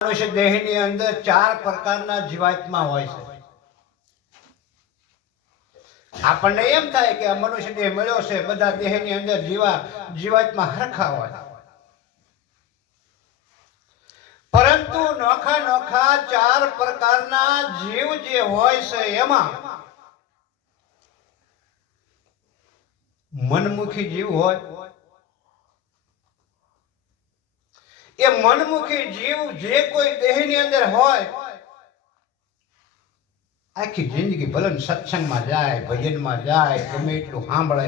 મનુષ્ય દેહની અંદર 4 પ્રકારના જીવાત્મા હોય છે। આપણને એમ થાય કે આ મનુષ્ય દેહ મળ્યો છે, બધા દેહની અંદર જીવાત્મા હરખા હોય, પરંતુ નોખા નોખા 4 પ્રકારના જીવ જે હોય છે એમાં મનમુખી જીવ હોય। એ મનમુખી જીવ જે કોઈ દેહની અંદર હોય, આખી જિંદગી ભલે સત્સંગમાં જાય, ભજનમાં જાય, ગમે એટલું સાંભળે,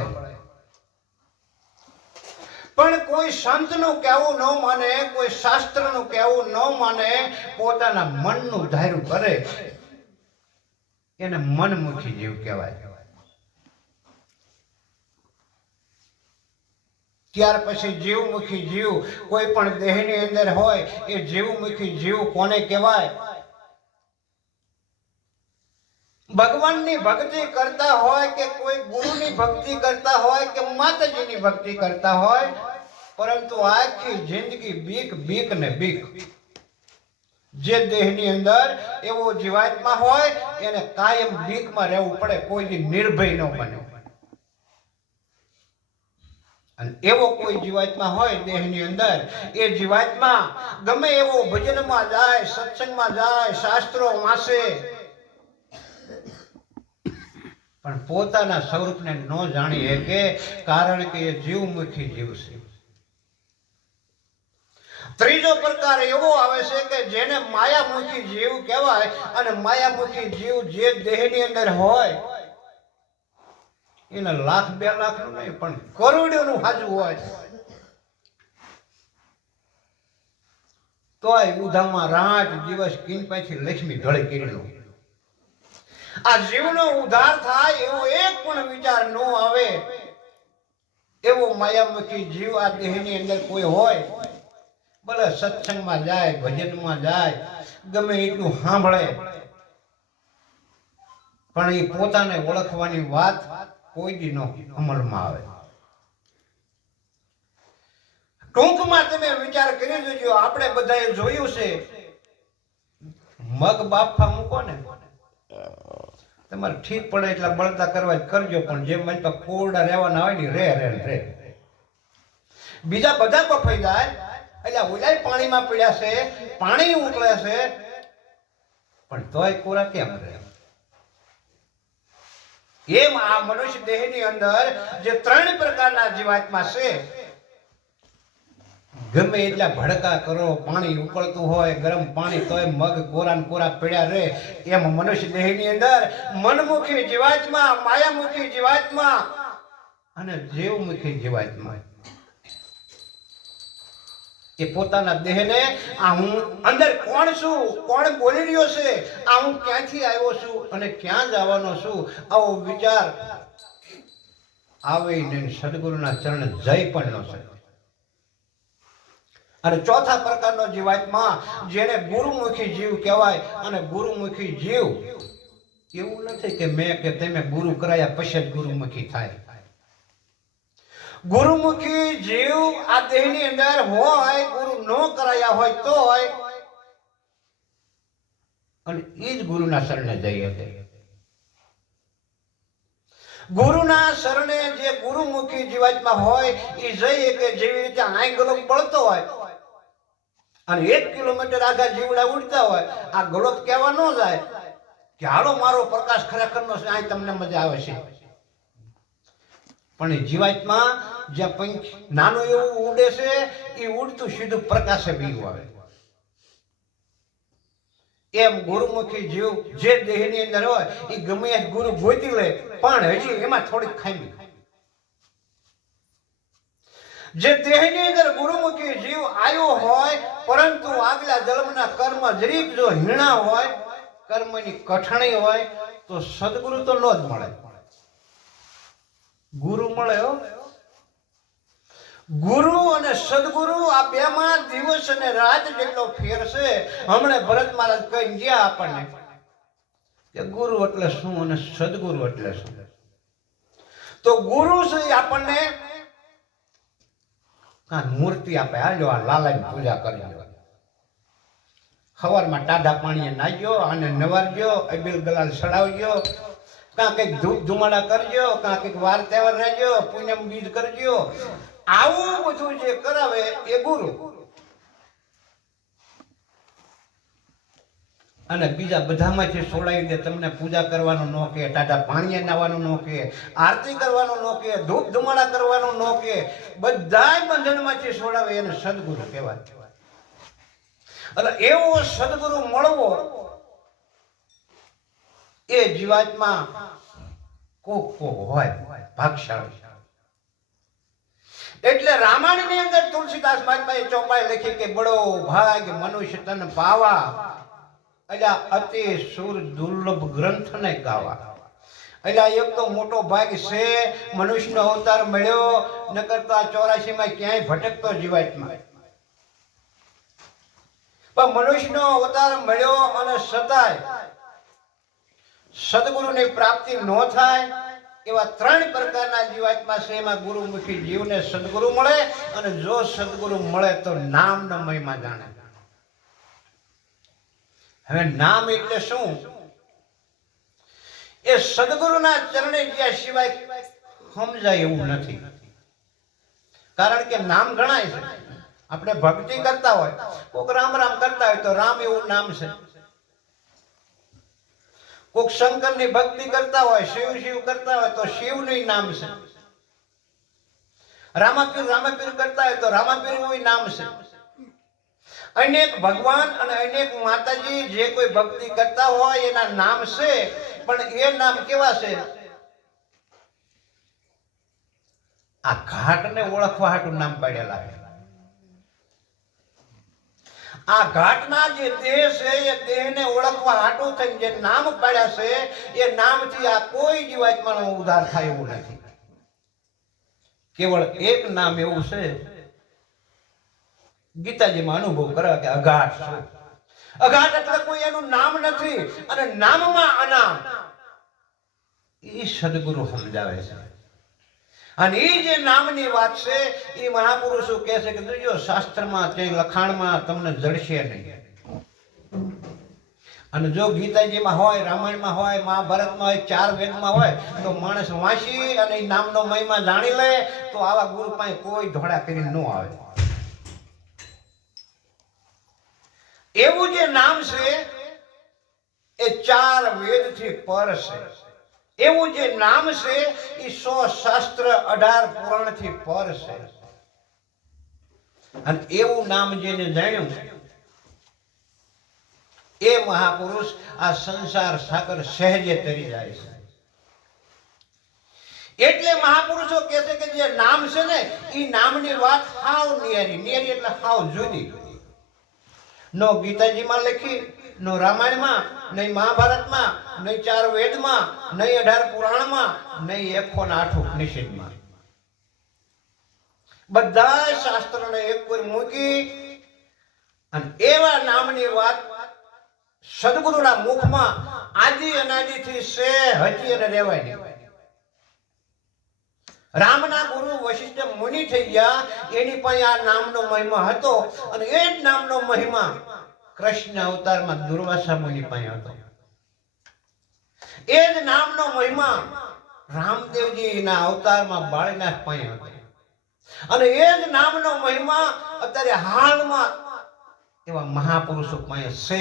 પણ કોઈ સંતનું કહેવું ન માને, કોઈ શાસ્ત્રનું કહેવું ન માને, પોતાના મનનું ધાર્યું કરે, એને મનમુખી જીવ કહેવાય। ત્યાર પછી જીવમુખી જીવ કોઈ પણ દેહની અંદર હોય, એ જીવમુખી જીવ કોને કહેવાય? ભગવાનની ભક્તિ કરતા હોય કે કોઈ ગુરુની ભક્તિ કરતા હોય કે માતાજીની ભક્તિ કરતા હોય, પરંતુ આખી જિંદગી બીક બીક ને બીક। જે દેહની અંદર એવો જીવાત્મા હોય એને કાયમ બીકમાં રહેવું પડે, કોઈ દી નિર્ભય ન બને। અને એવો કોઈ જીવાત્મા હોય દેહની અંદર, એ જીવાત્મા ગમે એવો ભજનમાં જાય, સત્સંગમાં જાય, શાસ્ત્રો વાંચે, પણ પોતાના સ્વરૂપને ન જાણી શકે, કારણ કે એ જીવમુખી જીવ છે। ત્રીજો પ્રકાર એવો આવે છે કે જેને માયામુખી જીવ કહેવાય। અને માયામુખી જીવ જે દેહની અંદર હોય એને 1,00,000 2 લાખનું નહીં, પણ કરોડોનું હાજુ હોય, તોય ઉધામાં રાત દિવસ કિંપાથી લક્ષ્મી ઢળી કરી। આ જીવનો ઉદ્ધાર થાય એવો એક પણ વિચાર ન આવે, એવો માયામુખી જીવ આ દેહની અંદર કોઈ હોય, ભલે સત્સંગમાં જાય, ભજનમાં જાય, ગમે એટલું સાંભળે, પણ એ પોતાને ઓળખવાની વાત કોઈ દી નો અમલમાં આવે। ટૂંકમાં તમે વિચાર કરી જોજો, આપણે બધાએ જોયું છે, મગ બાફા મૂકો ને, તમારે ઠીક પડે એટલા બળતા કરવા કરજો, પણ જે મન તો કોરડા રહેવાના હોય ને રે બીજા બધા બફાઈ જાય, એટલે ઓલાય પાણીમાં પડ્યા છે, પાણી ઉકળે છે, પણ તોય કોરા કેમ રહે? એમ આ મનુષ્ય દેહની અંદર જે 3 પ્રકારના જીવાત્મા છે, ગમે એટલા ભડકા કરો, પાણી ઉકળતું હોય, ગરમ પાણી, તોય મગ કોરા ને કોરા પડ્યા રહે। એમ મનુષ્ય દેહની અંદર મનમુખી જીવાત્મા, માયામુખી જીવાત્મા અને જીવમુખી જીવાત્મા, એ પોતાના દેહને આ હું અંદર કોણ છું, કોણ બોલી રહ્યો છે, આ હું ક્યાંથી આવ્યો છું અને ક્યાં જવાનો છું, આવો વિચાર આવે ને સદગુરુના ચરણ જઈ પણ ન શકે। અને ચોથા પ્રકારનો જીવાત્મા જેને ગુરુમુખી જીવ કહેવાય। અને ગુરુમુખી જીવ એવું નથી કે મેં કે તમે ગુરુ કરાયા પછી જ ગુરુમુખી થાય। ગુરુમુખી જીવ આ દેહની અંદર હોય, ગુરુ ન કરાયા હોય તો હોય, અને એ જ ગુરુના શરણે જઈ શકે। ગુરુના શરણે જે ગુરુમુખી જીવાત્મા હોય એ જઈ કે જેવી રીતે આંગળો બળતો હોય અને 1 કિલોમીટર આગળ જીવડા ઉડતા હોય, આ ગળોત કહેવા ન જાય કે હાલો મારો પ્રકાશ ખરેખરનો છે, અહીં તમને મજા આવે છે, પણ એ જીવાત્મા જ્યાં પંખ નાનું એવું ઉડે છે, એ ઉડતું સીધું પ્રકાશે વીરું આવે। એમ ગુરુમુખી જીવ જે દેહની અંદર હોય એ ગમે એ ગુરુ ગોતી લે, પણ હજી એમાં થોડીક ખામી। જે દેહની અંદર ગુરુમુખી જીવ આવ્યો હોય, પરંતુ આગલા જન્મના કર્મ જરીક જો હીણા હોય, કર્મની કઠણી હોય, તો સદગુરુ તો ન જ મળે, ગુરુ મળે હો। ગુરુ અને સદગુરુ આ બેમાં દિવસ અને રાત જેટલો ફેર છે। હમણે ભરત મહારાજ કહી ગયા આપણને કે ગુરુ એટલે શું અને સદગુરુ એટલે શું। તો ગુરુ છે આપણને મૂર્તિ આપે, હાલો આ લાલાની પૂજા કરી, સવારમાં ટાઢા પાણીએ નાહજો, આને નવારજો, અબીલ ગલાલ ચડાવજો, કાં કંઈક ધૂપ ધુમાડા કરજો, કાં કંઈક વાર તહેવાર રહેજો, પૂનમ બીજ કરજો. આવું બધું જે કરાવે એ ગુરુ. અને બીજા બધામાંથી છોડાવી દે. તમને પૂજા કરવાનું ન કે, ટાઢા પાણીએ નાવાનું ન કે, આરતી કરવાનું ન કે, ધૂપ ધુમાડા કરવાનું ન કે, બધાય બંધનમાંથી છોડાવે એને સદગુરુ કહેવાય. એટલે એવો સદગુરુ મળવો એ જીવાતમાં કોક હોય ભાગશાળી. એટલે રામાયણની અંદર તુલસીદાસ મહાત્માએ ચોપાઈ લખી કે બડો ભાગ મનુષ્ય તન પાવા, એટલે અતિ સુર દુર્લભ ગ્રંથ ને ગાવા. એટલે એક તો મોટો ભાગ છે મનુષ્યનો અવતાર મળ્યો, નકર તો આ 84 માં ક્યાંય ભટકતો જીવાતમાં. પણ મનુષ્યનો અવતાર મળ્યો અને છતાંય સદગુરુની પ્રાપ્તિ ન થાય એવા 3 પ્રકારના જીવાત્મા છે. એમાં ગુરુમુખી જીવને સદગુરુ મળે, અને જો સદગુરુ મળે તો નામનો મહિમા જાણે. હવે નામ એટલે શું? એ સદગુરુના ચરણે ગયા સિવાય સમજાય એવું નથી. કારણ કે નામ ગણાય છે. આપણે ભક્તિ કરતા હોય, કોક રામ રામ કરતા હોય તો રામ એવું નામ છે. કોક શંકરની ભક્તિ કરતા હોય, શિવ શિવ કરતા હોય તો શિવનું નામ છે. રામાપીર રામાપીર કરતા હોય તો રામાપીર એવું નામ છે. અનેક ભગવાન અને અનેક માતાજી જે કોઈ ભક્તિ કરતા હોય એના નામ છે, પણ એ નામ કેવા છે? આ ઘાટને ઓળખવા હાટું નામ પાડેલા છે. આ ઘાટના જે દેહ છે એ દેહને ઓળખવા હાટું થઈને જે નામ પાડ્યા છે, એ નામથી આ કોઈ જીવાત્માનો ઉદ્ધાર થાય એવું નથી. કેવળ એક નામ એવું છે, ગીતાજીમાં અનુભવ કરે કે અઘાટ છે. અઘાટ એટલે કોઈ એનું નામ નથી, અને નામમાં અનામ. એ સદગુરુ સમજાવે છે. અને એ જે નામની વાત છે એ મહાપુરુષો કહે છે કે જો શાસ્ત્રમાં કે લખાણમાં તમને જડશે નહીં. અને જો ગીતાજીમાં હોય, રામાયણમાં હોય, મહાભારતમાં હોય, 4 વેદમાં હોય તો માણસ વાંચી અને એ નામનો મહિમા જાણી લે તો આવા ગુરુ પાસે કોઈ ધોળા કરીને ન આવે. એવું જે નામ છે એ 4 વેદથી પર છે. એવું જે નામ છે એ 100 શાસ્ત્ર 18 પુરાણ થી પર છે. અને એવું નામ જેને જાણ્યું એ મહાપુરુષ આ સંસાર સાગર સહેજે તરી જાય છે. એટલે મહાપુરુષો કહે છે કે જે નામ છે ને એ નામની વાત હાવ નિયરી. નિયરી એટલે હાવ જુદી. નો ગીતાજીમાં લખી, નો રામાયણમાં, નહીં મહાભારતમાં, નહીં 4 વેદમાં, નહીં 18 પુરાણમાં, નહીં 108 ઉપનિષદમાં. બધા શાસ્ત્રોને એક પર મૂકી અને એવા નામની વાત સદગુરુના મુખમાં આદિ અનાદિથી છે, હજી અને રહેવાય. રામના ગુરુ વશિષ્ઠ મુનિ થઈ ગયા, એની પાસે આ નામનો મહિમા હતો, અને એ જ નામનો મહિમા કૃષ્ણ અવતારમાં દુર્વાસા મુનિ પાસે હતો. એ જ નામનો મહિમા રામદેવજીના અવતારમાં બાળનાથ પાસે હતો. અને એ જ નામનો મહિમા અત્યારે હાલમાં એવા મહાપુરુષો પાસે છે.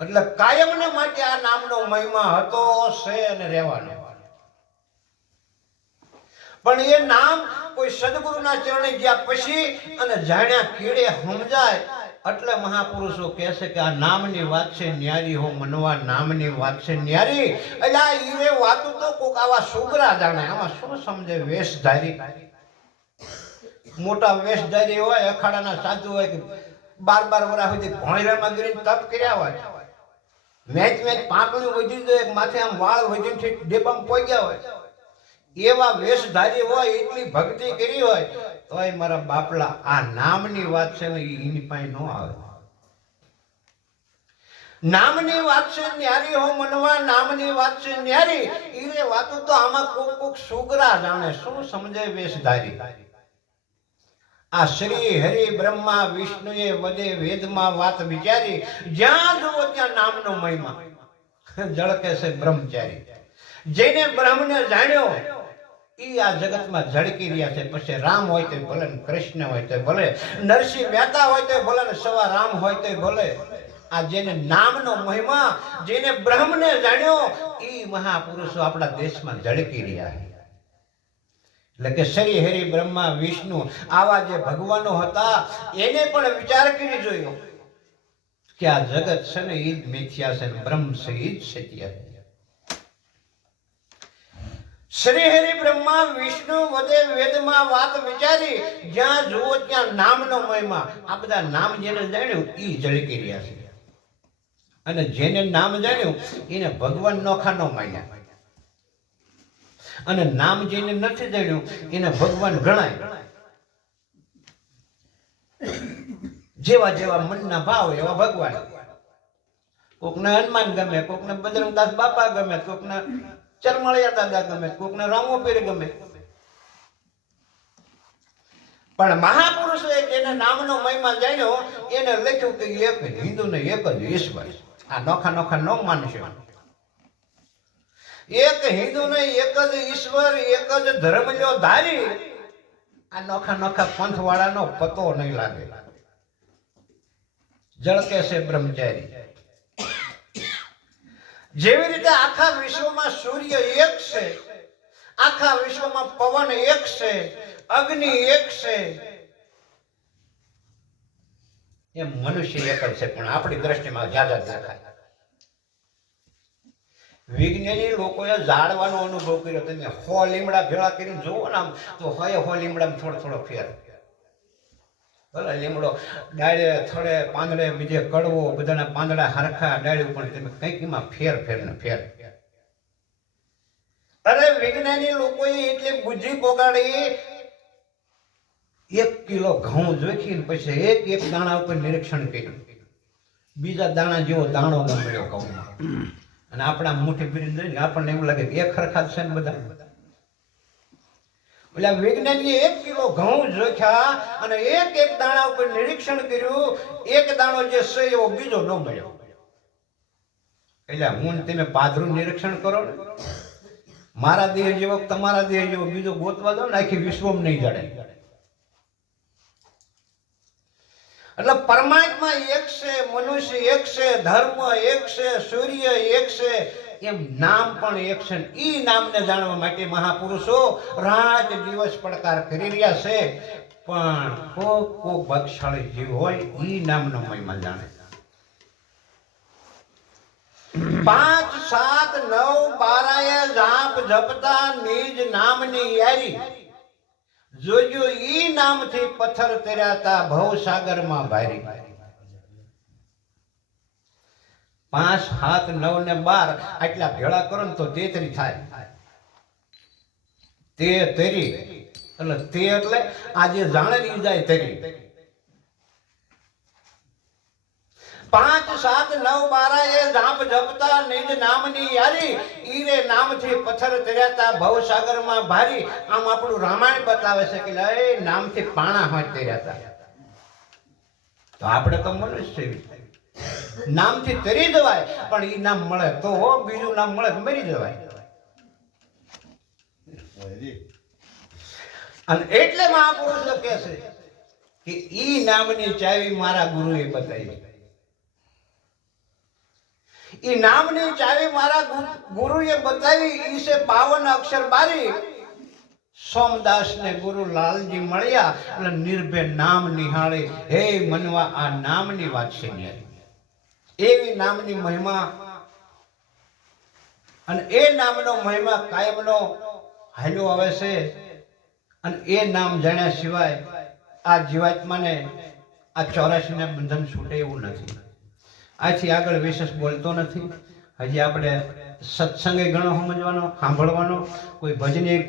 એટલે કાયમને માટે આ નામનો મહિમા હતો, છે અને રહેવાનો. પણ એ નામ કોઈ સદગુરુના ચરણે ગયા પછી અને જાણ્યા કીડે સમજાય એટલે મહાપુરુષો કહે છે કે આ નામની વાત છે ન્યારી હો મનવા, નામની વાત છે ન્યારી. એટલે આ ઈરે વાતું તો કોક આવા સુગરા જાણે. આમાં શું સમજે? વેશધારી, મોટા વેશધારી હોય, અખાડાના સાધુ હોય કે 12 વર્ષ સુધી ભોંયરામાં ગીરીને તપ કર્યા હોય, મેચ પાંપણું વધી જાય, માથે આમ વાળ વધીને ડેબામાં પોગ્યા હોય, એવા વેશધારી હોય, એટલી ભક્તિ કરી હોય તોય મારા બાપલા આ નામની વાત છે ને એની પાસે ન આવે. નામની વાત છે ન્યારી હો મનવા, નામની વાત છે ન્યારી. ઈરે વાતું તો આમાં કોક સુગરા જાણે. શું સમજે વેશધારી? આ શ્રી હરિ બ્રહ્મા વિષ્ણુએ વદે વેદમાં વાત વિચારી, જ્યાં જુઓ ત્યાં નામનો મહિમા જળકે છે બ્રહ્મચારી. જેને બ્રહ્મને જાણ્યો ઈ આ જગતમાં ઝળકી રહ્યા છે. પછી રામ હોય તો ભલે, કૃષ્ણ હોય તો ભલે, નરસિંહ મહેતા હોય તો ભલે, ને સવા રામ હોય તો ભલે. આ જેને નામનો મહિમા, જેને બ્રહ્મને જાણ્યો, ઈ મહાપુરુષો આપણા દેશમાં ઝળકી રહ્યા છે. એટલે કે શ્રી હરિ બ્રહ્મા વિષ્ણુ આવા જે ભગવાનો હતા, એને પણ વિચાર કરી જોયો કે આ જગત છે ને ઈ જ મિથ્યા છે, બ્રહ્મ છે ઈ જ સત્ય છે. શ્રી હરિ બ્રહ્મા વિષ્ણુ વદે વેદમાં વાત વિચારી, જ્યાં જુઓ ત્યાં નામનો મહિમા. આ બધા નામ જેને જાણ્યું ઈ ઝળકી રહ્યા છે. અને જેને નામ જાણ્યું એને ભગવાન નોખા ન માન્યા. અને નામ જેને નથી જાણ્યું એને ભગવાન ગણાય. જેવા જેવા મનના ભાવ એવા ભગવાન. કોકને હનુમાન ગમે, કોકને બજરંગદાસ બાપા ગમે, કોકને ચરમળિયા દાદા ગમે, કોકને રામોપીર ગમે. પણ મહાપુરુષોએ જેને નામનો મહિમા જાણ્યો એને લખ્યું કે એક હિન્દુ ને એક જ ઈશ્વર. આ નોખા નોખા ન માનશો. એક હિન્દુ ને એક જ ઈશ્વર, એક જ ધર્મ લ્યો ધારી. આ નોખા નોખા પંથ વાળાનો પતો નહીં લાગે. જળકે છે બ્રહ્મચારી. જેવી રીતે આખા વિશ્વમાં સૂર્ય એક છે, આખા વિશ્વમાં પવન એક છે, અગ્નિ એક છે, એમ મનુષ્ય એક જ છે, પણ આપણી દ્રષ્ટિમાં જ્યાદા દેખાય. વિજ્ઞાની લોકોએ ઝાડવાનો અનુભવ કર્યો. તમે 100 લીમડા ભેળા કરીને જુઓ ને આમ, તો 100 લીમડામાં થોડો થોડો ફેર. ભલે લીમડો ડાળે થડે પાંદડે બીજે કડવો, બધાના પાંદડા હરખા, ડાળ્યું, પણ તમે કંઈક એમાં ફેર ને ફેર. અરે વિજ્ઞાની લોકોએ એટલી બુદ્ધિ પોગાડી, 1 કિલો ઘઉં જોખીને પછી એક દાણા ઉપર નિરીક્ષણ કર્યું. બીજા દાણા જેવો દાણો ન મળ્યો ઘઉંમાં. અને આપણા મુઠ્ઠી ભરી જોઈને આપણને એવું લાગે કે એક હરખા છે ને બધા. એટલે વિજ્ઞાનીએ 1 કિલો ઘઉં જોખ્યા અને એક દાણા ઉપર નિરીક્ષણ કર્યું. એક દાણો જે છે એવો બીજો ન મળ્યો. એટલે હું તમે પાદરું નિરીક્ષણ કરો ને, મારા દેહ જેવો તમારા દેહ જેવો બીજો ગોતવા દો ને, આખી વિશ્વમાં નહીં જડે. એટલે પરમાત્મા એક છે, મનુષ્ય એક છે, ધર્મ એક છે, સૂર્ય એક છે, એમ નામ પણ એક છે. ઈ નામને જાણવા માટે મહાપુરુષો રાત દિવસ પડકાર કરી રહ્યા છે. પણ કોક ભાગશાળી જીવ હોય ઈ નામનો મહિમા જાણે. 5, 7, 9, 12 જાપ જપતા નિજ નામની યારી. જોજો ઈ નામથી પથ્થર તર્યાતા ભવસાગરમાં ભારી. 5, 7, 9 ને 12 આટલા ભેળા કરો ને તો 33 થાય. તે તરી એટલે તે એટલે આજે જાણે ની જાય તરી. 5, 7, 9, 12 એ જાપ જપતા નિજ નામની યારી. ઈરે નામથી પથ્થર તર્યાતા ભવસાગરમાં ભારી. આમ આપણું રામાયણ બતાવે છે કે એ નામથી પાણા હોય તર્યાતા. તો આપણે તો મનુષ્ય નામથી તરી જવાય, પણ ઈ નામ મળે તો, બીજું નામ મળે તો મરી જવાય. અને એટલે મહાપુરુષો કહે છે કે ઈ નામની ચાવી મારા ગુરુએ બતાવી. ઈ નામની ચાવી મારા ગુરુએ બતાવી. ઈ છે 52 અક્ષર બારી. સોમદાસ ને ગુરુ લાલજી મળ્યા એટલે નિર્ભય નામ નિહાળે. હે મનવા આ નામની વાત છે ન્યારી. એવી નામની મહિમા. અને એ નામનો મહિમા કાયમનો હાલ્યો આવે છે. અને એ નામ જાણ્યા સિવાય આ જીવાત્માને આ 84 ને બંધન છૂટે એવું નથી. આથી આગળ વિશેષ બોલતો નથી. હજી આપણે સત્સંગે ઘણો સમજવાનો, સાંભળવાનો. કોઈ ભજની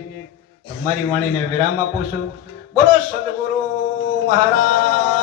મારી વાણીને વિરામ આપું છું. બોલો સદગુરુ મહારાજ.